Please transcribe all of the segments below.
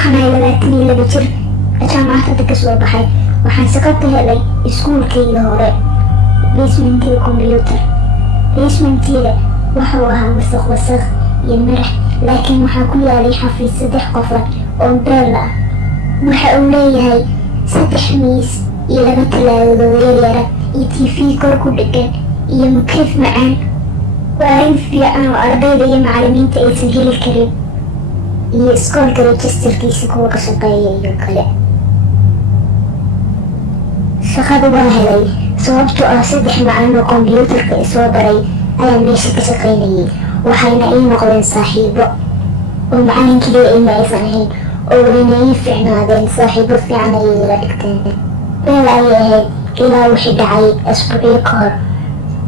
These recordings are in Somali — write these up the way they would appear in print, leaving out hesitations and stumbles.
waxaan ahay 22 jir jaamacadda ka soo baxay. waxaan shaqo ka helay iskuulkayga hore basementiga computer. basementiga wuxuu ahaa wasakh iyo mirax, laakiin waxaa ku yaalay xafiis 3 qofood oo beel ah. waxa uu leeyahay 3 miis iyo 2 talaagado yaryar iyo TV kor ku dhegan iyo mukayf macaan. waa arrin fiican oo ardayda iyo macallimiinta aysan heli karin, iyo iskoolka registerkiisa kuwa ka shaqeeya iyo kale. shaqada waa helay sababtoo ah 3 macallin oo computerka isoo baray ayaa meesha ka shaqaynayay, waxayna ii noqdeen saaxiibo. oo macallinkii ima aysan ahayn, oo wayna ii fiicnaadeen, saaxiibo fiican ayay ila dhigteen. beel ayay ahayd ilaa wixii dhacay asbuucyo ka hor.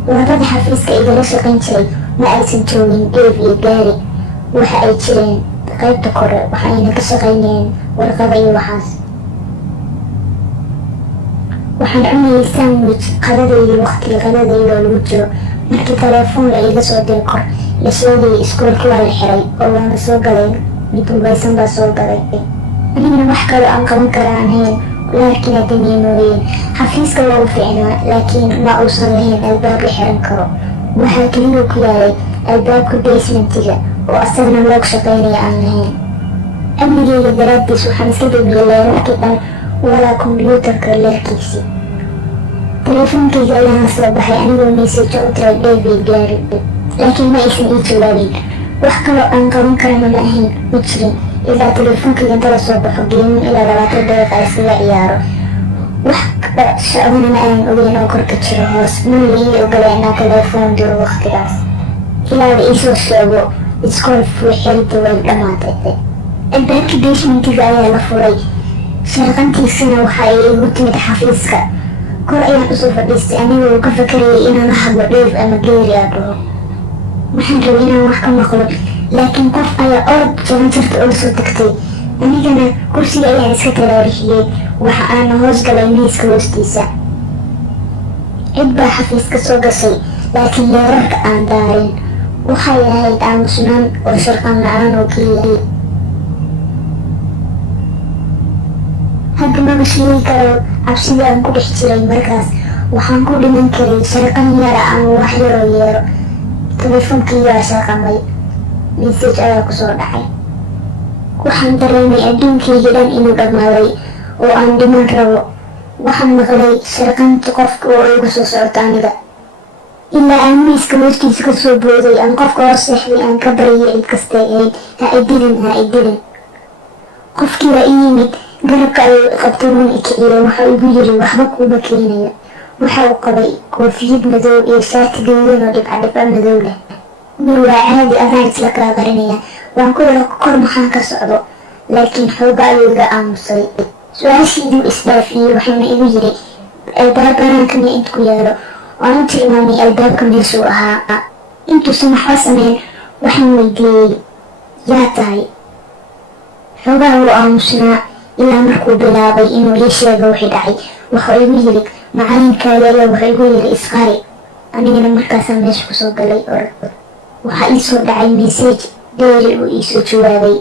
labada xafiiska igala shaqayn jiray ma aysan joogin Dave iyo Gary. waxa ay jireen qaybta kore, waxayna ka shaqaynayeen warqada iyo waxaas. waxaan cunayay sandwich qadadayda waqtiga qadadayda lagu jiro markii telefoon la iga soo diray kor la sheegayay iskuulka waa la xiray oo waana soo galeen mid walbaysan baa soo galay. anigana wax kale aan qaban karaan hayn, laakiin haddana mooyeen xafiiska waa u fiicnaa, laakiin ma uusan lahayn albaab la xiran karo. waxaa keliya ku yaalay albaabka basementiga oo asagana looga shaqaynaya aan lahayn. amnigeyga daraaddiis waxaan iska debiyay leerarkii dhan walaa computerka leerkiisii. telefoonkayga ayaan soo baxay anigoo message u diray Dave iyo Gary, laakiin ma aysan ii jawaabin. wax kaloo aan qaban karana ma ahayn, ma jirin ilaa telefoonkayga inta la soo baxo geemin ilaa 20 daqiiqa iskaga ciyaaro. wax shacbana ma aanan ogeyn oo korka jiro hoos, mana la ii ogolay inaan telefoon diro waqtigaas. ilaa la iisoo sheego iskool fuuxirida way dhammaatay. albaabkii basementiga ayaa la furay. sharqantiisana waxa ay igu timid xafiiska. kor ayaan usoo fadhiistay anigoo ka fakarayay inaan la hadlo Dave ama Gary aabbaho. waxaan rabay inaan wax ka maqlo, laakiin qof ayaa orod jaranjarta oo soo tagtay. anigana kursiga ayaan iska talaarixiyey, waxa aana hoos galay miiska hoostiisa. cid baa xafiiska soo gashay, laakiin leerarka aan daarin. waxay ahayd aamusnaan oo sharqan la-aan oo keliya. hadda maba sheegi karo cabsidii aan ku dhex jiray markaas. waxaan ku dhiman karay sharqan yara ama wax yaroo yeero. telefoonkii waa shaqamay, message ayaa kusoo dhacay. waxaan dareemay adduunkayga dhan inuu dhammaaday oo aan dhiman rabo. waxaan maqlay sharqanta qofka oo igu soo socota aniga. ilaa aan miiska hoostiisa ka soo booday aan qofka hor seexday aan ka baryay cid kastay ahayd, ha idilin ha idilin. qofkii waa ii yimid, garabka ayuu qabtay wuuna ikiciyay. waxa igu yiri waxba kuuma keenayo. waxa uu qabay koofiyad madow iyo shaati gaduudan oo dhibca madow leh. mir waa caadi, adaan isla kala qarinaya. waan ku yara kor maxaan ka socdo, laakiin xooga ayuu iga aamusay. su-aashiiduu isdhaafiyey, waxaana igu yiri barankana inta ku yaalo. waan u tilmaamay albaabka meeshuu ahaa. intuusan waxba sameyn waxaan weydiiyey yaa tahay. xoogaa wuu aamusnaa ilaa markuu bilaabay inuu ii sheego wixii dhacay. wuxuu igu yiri macallinkaaga ayaa wuxuu igu yiri isqari. anigana markaasaan meesha kusoo galay orod. waxaa ii soo dhacay message Gary uu ii soo jawaabay.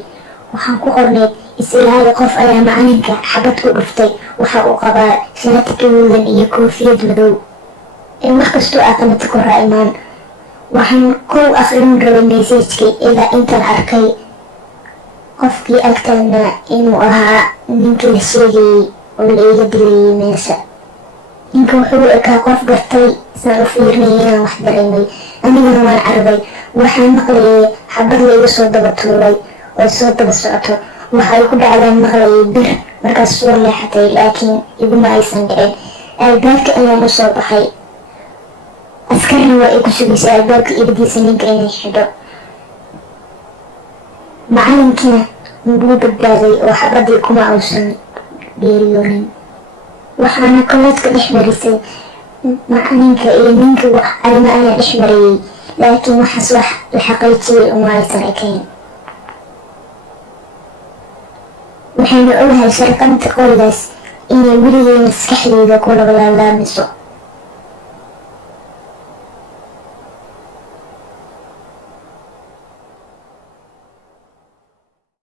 waxaan ku qornay is-ilaali, qof ayaa macallinka xabad ku dhuftay. waxa uu qabaa shaati gaduudan iyo koofiyad madow. wax kastoo aqalata ku raa'imaan. waxaan kow akhrin rabay messagekii ilaa intaan arkay qofkii agtaagna inuu ahaa ninkii la sheegayay oo la iga dilayay meesha. ninka wuxuu ekaa qof gartay, saan u fiirnay inaan wax dareemay. anigana waan carabay. waxaan maqlayay xabad la iga soo daba tuuray oo soo daba socoto. waxay ku dhacdaan maqlayay bir, markaas soo leexatay, laakiin iguma aysan dhicin. albaabka ayaan u soo baxay. askarna waa ay ku sugaysay albaabka ibadiisa ninka inay xidho. macallinkiina wuu badbaaday oo xabadii kuma uusan geeriyoonin. waxaana koleedka dhex marisay macallinka iyo ninka wax arrimo ayaa dhex marayay, laakiin waxaas wax la xaqiijiyay uma aysan ekayn. waxayna ogahay sharqanta qorigaas inay weligay maskaxdeyda ku labalaalaamayso.